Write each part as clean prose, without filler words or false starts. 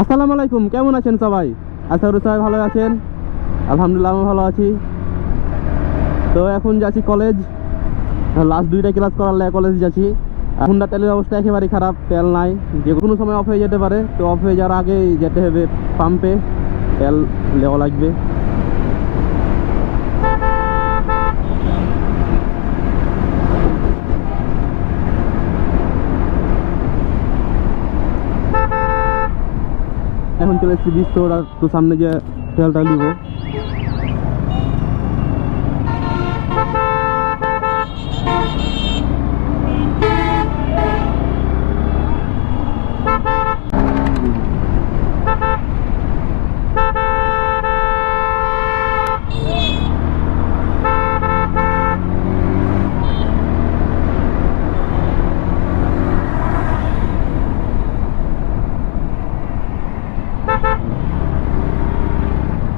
আসসালামু আলাইকুম, কেমন আছেন সবাই? আশা করি সবাই ভালো আছেন। আলহামদুলিল্লাহ আমি ভালো আছি। তো এখন যাচ্ছি কলেজ, লাস্ট 2টা ক্লাস করার লাগে কলেজ যাচ্ছি। হুন্ডা তেলের অবস্থা একেবারেই খারাপ, তেল নাই, যে কোনো সময় অফ হয়ে যেতে পারে। তো অফ হয়ে যাওয়ার আগে যেতে হবে পাম্পে, তেল লেওয়া লাগবে। এখন চলে এসেছি বিস্তর, আর একটু সামনে যে তেলটা নিব।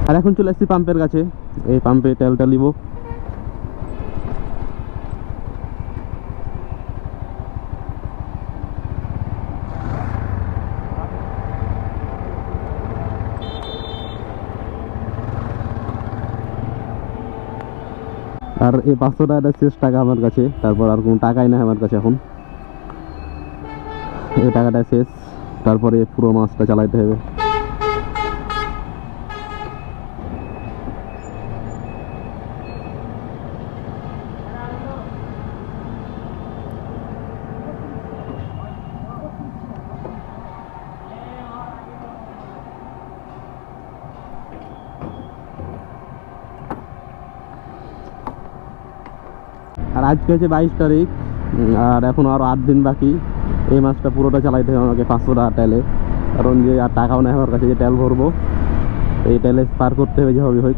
আর এখন চলে এসেছি পাম্পের কাছে, এই পাম্পে তেলটা নিব। আর এই 500 টাকাটা শেষ টাকা আমার কাছে, তারপর আর কোনো টাকাই নাই আমার কাছে এখন। এই টাকাটা শেষ, তারপরে পুরো মাসটা চালাইতে হবে। আর আজকে হচ্ছে 22 তারিখ, আর এখন আরও 8 দিন বাকি। এই মাসটা পুরোটা চালাইতে হবে আমাকে 500 টাকা তেলে, কারণ যে আর টাকাও নেই আমার কাছে যে তেল ভরবো। এই তেলে পার করতে হবে যেভাবে হোক।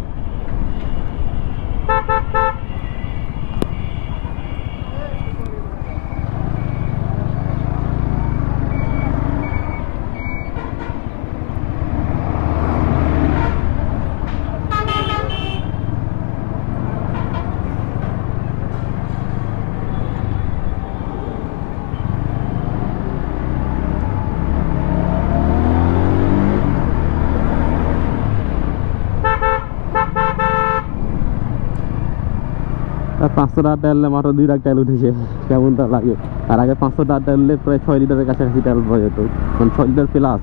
আর 500 টাকা তেল মাত্র 2 লাখ তেল উঠেছে, কেমন তা লাগে। আর আগে 500 টাকা তেলে প্রায় 6 লিটারের কাছাকাছি তেল পাওয়া যেত, মানে 6 লিটার প্লাস।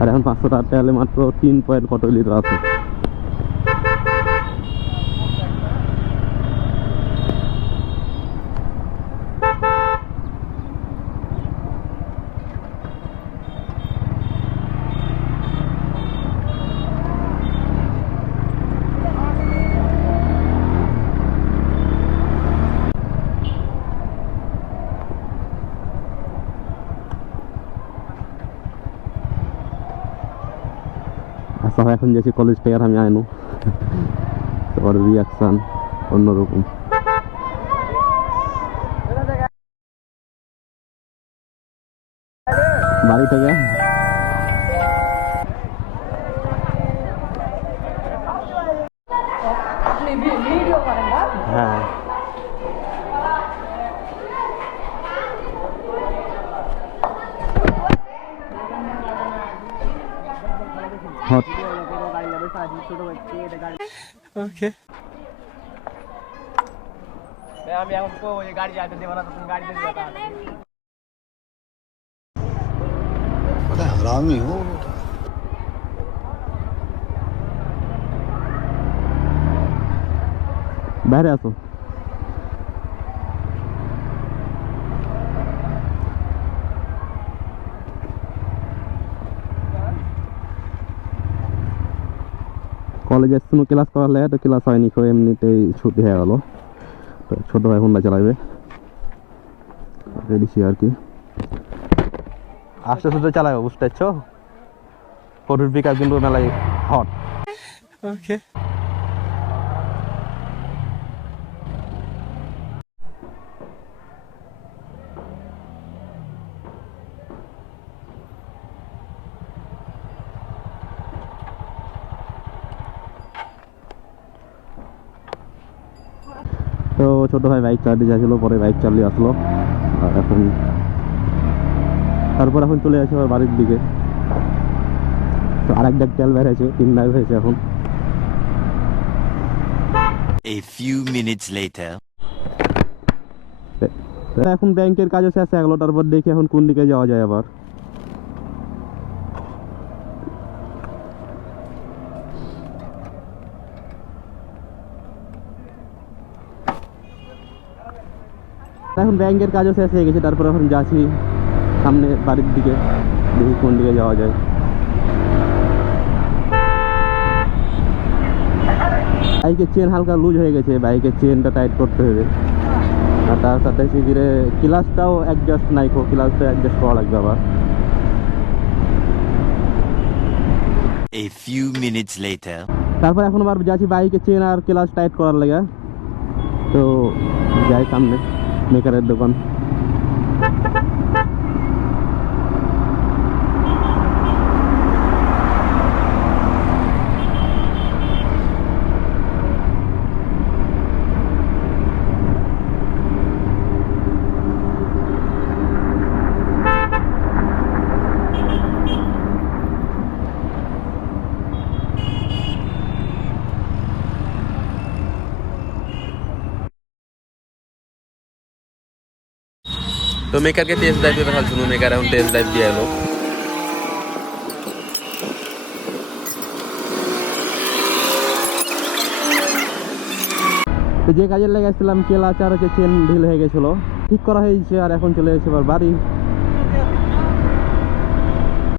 আর এখন 500 টাকা তেলে মাত্র 3 পয়েন্ট কত লিটার আছে। সবাই এখন যাচ্ছি কলেজ থেকে, আর আমি আইনু। তোমার রিয়াকশন অন্যরকম। বাড়ি থেকে হ্যাঁ, হট ওকে। আমি এখন ওই গাড়ি যাইতে দেব না, তুমি গাড়ি দিয়ে যাও। বড় হারামি হো। বাইরে আসো। কলেজে কোনো ক্লাস করার লাগে, তো ক্লাস হয়নি, এমনিতেই ছুটি হয়ে গেল। তো ছোট ভাই হুন্ডা চালাবে, রেডিছি আর কি। আস্তে আস্তে চালাবে, বুঝতে পারছো? ফটোর পিক আপ কিন্তু মেলায় হট। ওকে। তো ছোট ভাই বাইক চালাতে যাচ্ছিল, পরে বাইক চালিয়ে আসলো। আর এখন তারপর এখন চলে আসে আমার বাড়ির দিকে। তো আরেক ডাক তেল বের হয়েছে, 3 ডাক হয়েছে এখন। A few minutes later. এখন ব্যাংকের কাজও শেষ হয়ে গেল, তারপর দেখি এখন কোন দিকে যাওয়া যায় আবার। এখন ব্যাংকের কাজও শেষ হয়ে গেছে, তারপর এখন যাচ্ছি সামনে বাড়ির দিকে, দেখি কোন দিকে যাওয়া যায়। বাইকের চেন হালকা লুজ হয়ে গেছে, বাইকের চেনটা টাইট করতে হবে। আর তার সাথে শিগগিরে ক্লাচটাও অ্যাডজাস্ট নাই, ক্লাচটা অ্যাডজাস্ট করা লাগবে আবার। A few minutes later. তারপর এখন আবার যাচ্ছি বাইকের চেন আর ক্লাচ টাইট করার লাগে। তো যাই সামনে মেকারের দোকান। তো মেকারকে টেস্ট ড্রাইভ দিয়ে দেখাচ্ছিল, মেকার এখন টেস্ট ড্রাইভ দিয়ে এলো। তো যে কাজের লেগে আসছিলাম, ক্লাচ আর হচ্ছে চেন ঢিল হয়ে গেছিলো, ঠিক করা হয়েছে। আর এখন চলে এসেছে আবার বাড়ি।